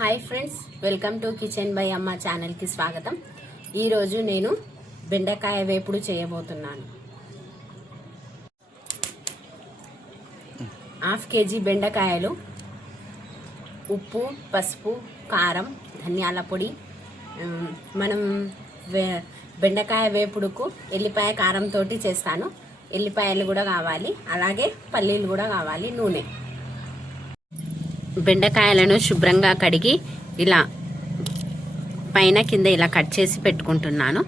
Hi friends, welcome to kitchen by అమ్మ ఛానల్కి స్వాగతం. ఈరోజు నేను బెండకాయ వేపుడు చేయబోతున్నాను. 1/2 కేజీ బెండకాయలు, ఉప్పు, పసుపు, కారం, ధనియాల పొడి. మనం బెండకాయ వేపుడుకు ఎల్లిపాయ కారంతో చేస్తాను. ఎల్లిపాయలు కూడా కావాలి, అలాగే పల్లీలు కూడా కావాలి, నూనె. బెండకాయలను శుభ్రంగా కడిగి ఇలా పైన కింద ఇలా కట్ చేసి పెట్టుకుంటున్నాను.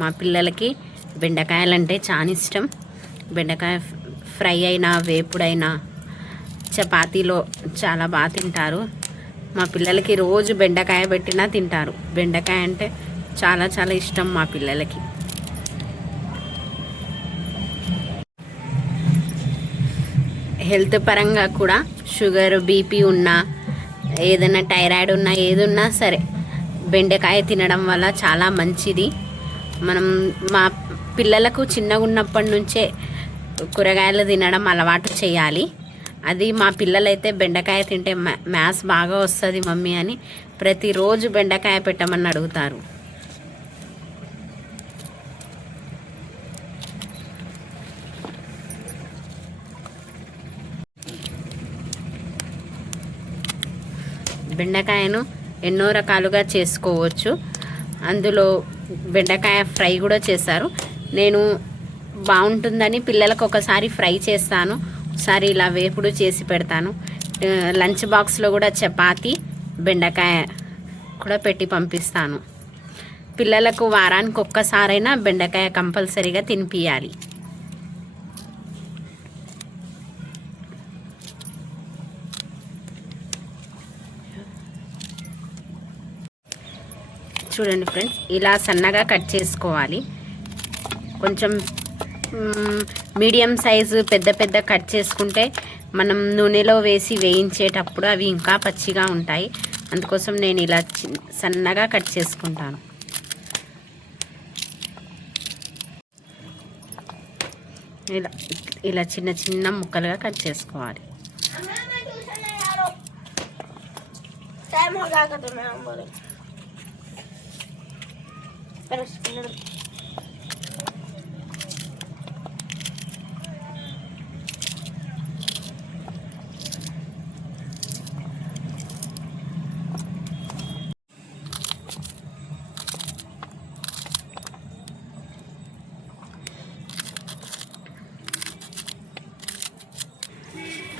మా పిల్లలకి బెండకాయలంటే చాలా ఇష్టం. బెండకాయ ఫ్రై అయినా వేపుడైనా చపాతీలో చాలా బాగా తింటారు. మా పిల్లలకి రోజు బెండకాయ పెట్టినా తింటారు. బెండకాయ అంటే చాలా చాలా ఇష్టం మా పిల్లలకి. హెల్త్ పరంగా కూడా షుగర్, బీపీ ఉన్నా, ఏదైనా థైరాయిడ్ ఉన్నా, ఏదున్నా సరే బెండకాయ తినడం వల్ల చాలా మంచిది. మా పిల్లలకు చిన్నగా ఉన్నప్పటి నుంచే కూరగాయలు తినడం అలవాటు చేయాలి. అది మా పిల్లలైతే బెండకాయ తింటే మ్యాథ్స్ బాగా వస్తుంది మమ్మీ అని ప్రతిరోజు బెండకాయ పెట్టమని అడుగుతారు. బెండకాయను ఎన్నో రకాలుగా చేసుకోవచ్చు. అందులో బెండకాయ ఫ్రై కూడా చేస్తారు. నేను బాగుంటుందని పిల్లలకు ఒకసారి ఫ్రై చేస్తాను, ఒకసారి ఇలా వేపుడు చేసి పెడతాను. లంచ్ బాక్స్లో కూడా చపాతీ, బెండకాయ కూడా పెట్టి పంపిస్తాను. పిల్లలకు వారానికి ఒక్కసారైనా బెండకాయ కంపల్సరీగా తినిపియాలి. చూడండి ఫ్రెండ్స్, ఇలా సన్నగా కట్ చేసుకోవాలి. కొంచెం మీడియం సైజు పెద్ద పెద్ద కట్ చేసుకుంటే మనం నూనెలో వేసి వేయించేటప్పుడు అవి ఇంకా పచ్చిగా ఉంటాయి. అందుకోసం నేను ఇలా సన్నగా కట్ చేసుకుంటాను. ఇలా చిన్న చిన్న ముక్కలుగా కట్ చేసుకోవాలి.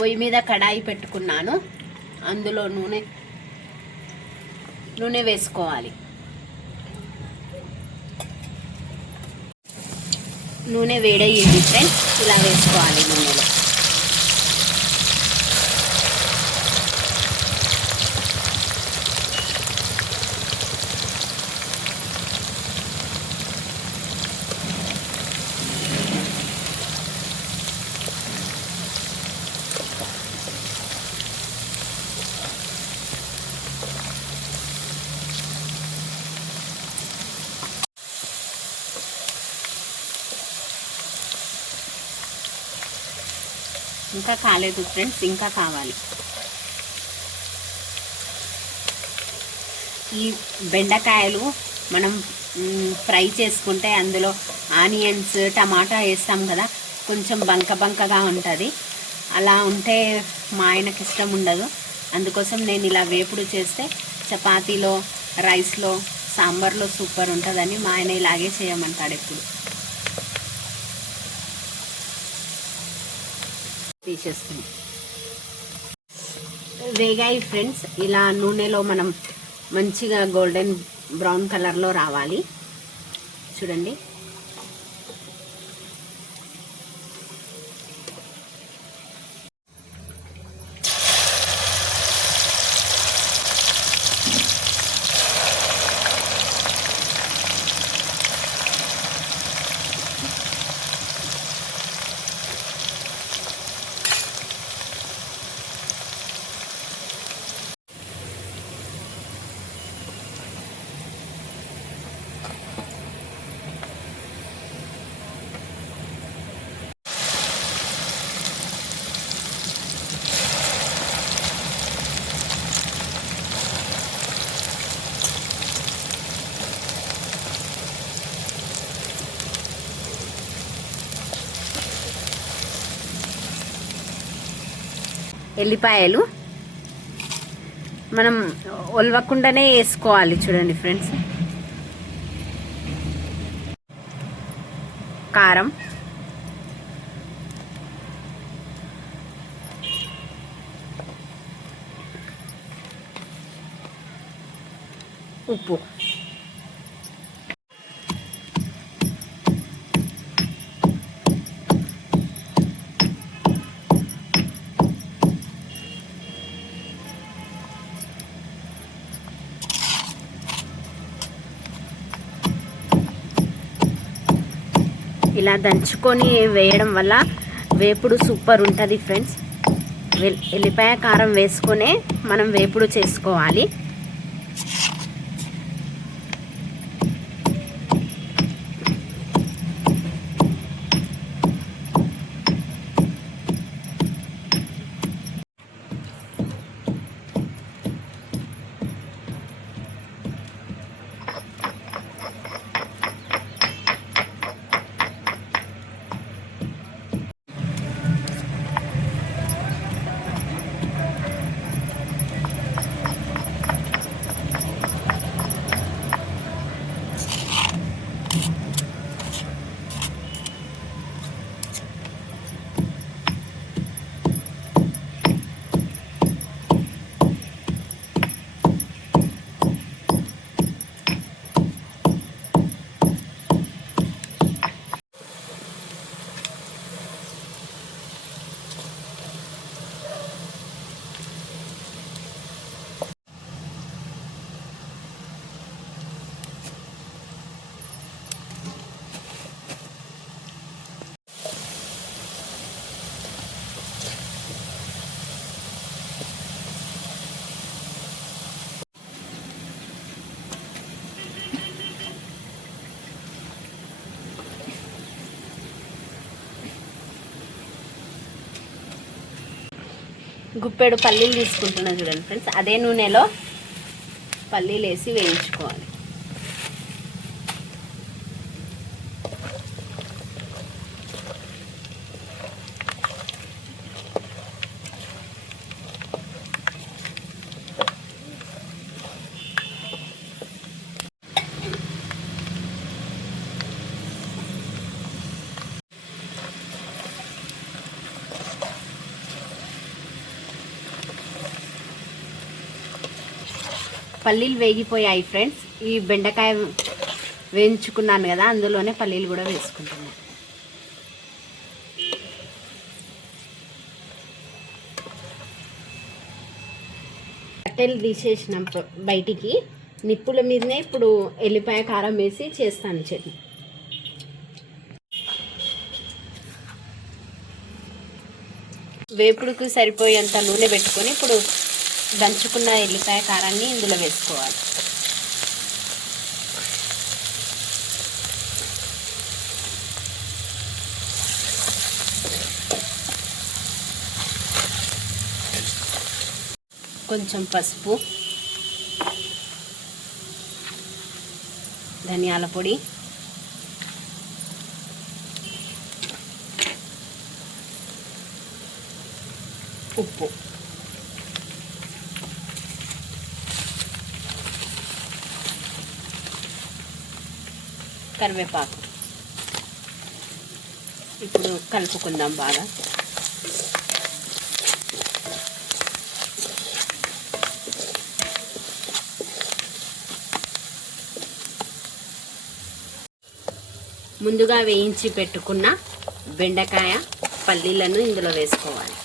పొయ్యి మీద కడాయి పెట్టుకున్నాను. అందులో నూనె వేసుకోవాలి. నూనె వేడయ్యింది ఫ్రెండ్స్, ఇలా వేసుకోవాలి నూనెలో. ఇంకా కాలేదు ఫ్రెండ్స్, ఇంకా కావాలి. ఈ బెండకాయలు మనం ఫ్రై చేసుకుంటే అందులో ఆనియన్స్, టమాటా వేస్తాం కదా, కొంచెం బంకగా ఉంటుంది. అలా ఉంటే మా ఆయనకి ఇష్టం ఉండదు. అందుకోసం నేను ఇలా వేపుడు చేస్తే చపాతీలో, రైస్లో, సాంబార్లో సూపర్ ఉంటుందని మా ఆయన ఇలాగే చేయమంటాడు ఎప్పుడు. తీసేస్తుంది. వేగాయి ఫ్రెండ్స్. ఇలా నూనెలో మనం మంచిగా గోల్డెన్ బ్రౌన్ కలర్లో రావాలి. చూడండి, ఎల్లిపాయలు మనం ఒలవకుండానే వేసుకోవాలి చూడండి ఫ్రెండ్స్. కారం, ఉప్పు, ఇలా దంచుకొని వేయడం వల్ల వేపుడు సూపర్ ఉంటుంది ఫ్రెండ్స్. ఎల్లిపాయ కారం వేసుకొనే మనం వేపుడు చేసుకోవాలి. గుప్పెడు పల్లీలు తీసుకుంటున్నాను చూడండి ఫ్రెండ్స్. అదే నూనెలో పల్లీలు వేసి వేయించుకోవాలి. పల్లీలు వేగిపోయాయి ఫ్రెండ్స్. ఈ బెండకాయ వేయించుకున్నాను కదా, అందులోనే పల్లీలు కూడా వేసుకుంటున్నాను. కట్టెలు తీసేసినాం బయటికి. నిప్పుల మీదనే ఇప్పుడు ఎల్లిపాయ కారం వేసి చేస్తాను చట్నీ. వేపుడుకు సరిపోయేంత నూనె పెట్టుకొని ఇప్పుడు దంచుకున్న ఎల్లిపాయ కారాన్ని ఇందులో వేసుకోవాలి. కొంచెం పసుపు, ధనియాల పొడి, ఉప్పు, కరివేపాకు. ఇప్పుడు కలుపుకుందాం బాగా. ముందుగా వేయించి పెట్టుకున్న బెండకాయ పల్లీలను ఇందులో వేసుకోవాలి.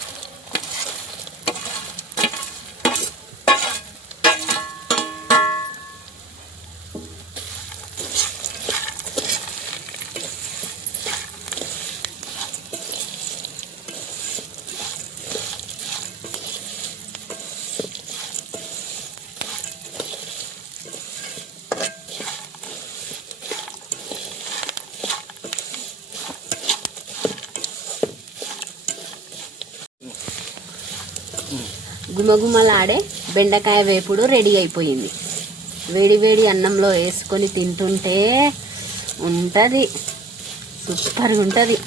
గుమగుమలాడే బెండకాయ వేపుడు రెడీ అయిపోయింది. వేడి వేడి అన్నంలో వేసుకొని తింటుంటే ఉంటుంది, సూపర్గా ఉంటుంది.